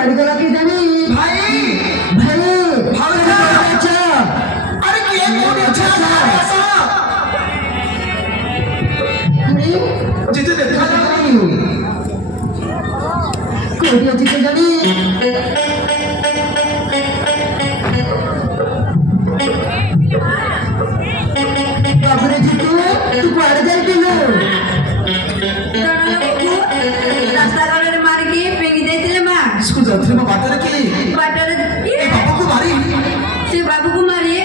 कुआड़े गला के जानी भाई भाई भावना अच्छा अरे किए कौन अच्छा ऐसा अरे जिते देखा नहीं कोई अच्छी के जानी बाबूरे जी तू कुआड़े जाए के लो रास्ता कड़े मार के फेंकी देते माँ इसको जाते में बात रखी बाटर ए बाबू को मारी से बाबू को मारिए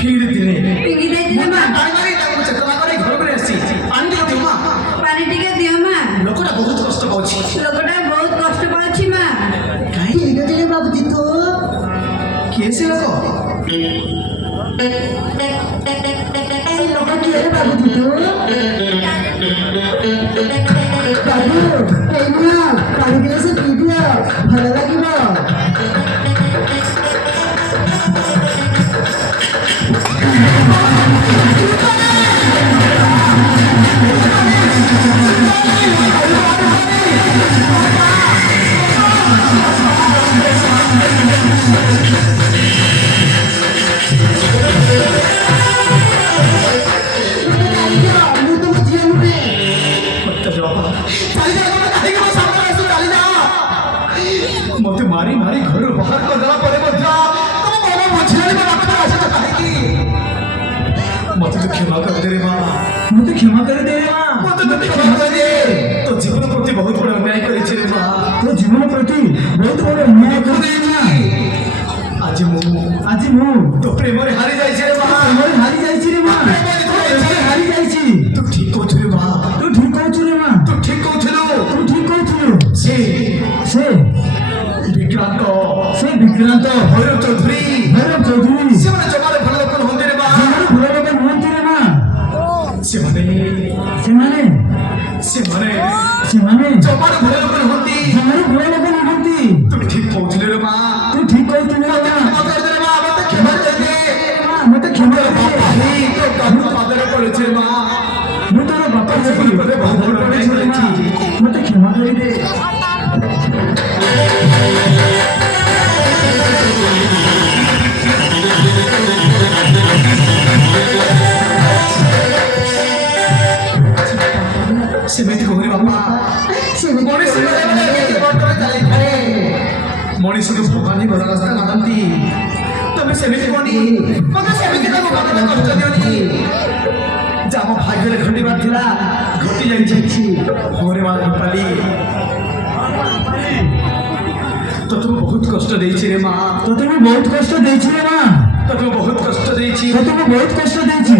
फिर दिने फेंकी देते माँ ताई मारी ताको चक्कर मारे घर में आसी पानी दियो दियो मां पानी टिके दियो माँ लोकटा बहुत कष्ट पाउछि लोकटा बहुत कष्ट पाउछि माँ काई ठीक है बाबूजी तो कैसे लोक लोग की है बाबूजी तो बाबू केनिया पानी गिलास पी दिया भला लागिबो मते मारी मारी घर बाहर कर देला परे मत जा तुम मामा बुझले में रखा আছে তো কাহিনী मते तो क्षमा कर दे रे मां मुझे क्षमा कर दे रे मां मते तो क्षमा कर दे तो जीवन प्रति बहुत बड़ा अन्याय करे छे रे मां तो जीवन प्रति बहुत बड़ा अन्याय कर दे मां आज मु तो प्रेम रे हारी जाय छे रे मां हमर हारी जाई छी रे मां हारी जाई छी तू ठीक कहू रे मां तू ठीक कहू रे मां तू ठीक कहू तू ठीक कहू से विक्रांत भैरव चौधरी से माने जमारे भला लोक होंदे रे मां से माने जमारे भला लोक होंदी तू ठीक कहू रे मां मते क्षमा कर दे भाई तो काम पादरे करे छे मां बापा जीवन प्रति बहुत बड़ा अन्याय करे छी मत क्षमा कर दे सेमेंट कोहरे बापा मनीष को भगवान ही भला रास्ता मानती तबे सेमेंट कोनी मते सेमेंट को भगवान कष्ट दियोनी जाम भाग्य रे घटी बात थिला घटी जाई छी होरे मां रूपाली तो तुम बहुत कष्ट देई छी रे मां तो तुम्हें बहुत कष्ट देई छी रे मां तो तुम बहुत कष्ट देई छी तो तुम्हें बहुत कष्ट देई छी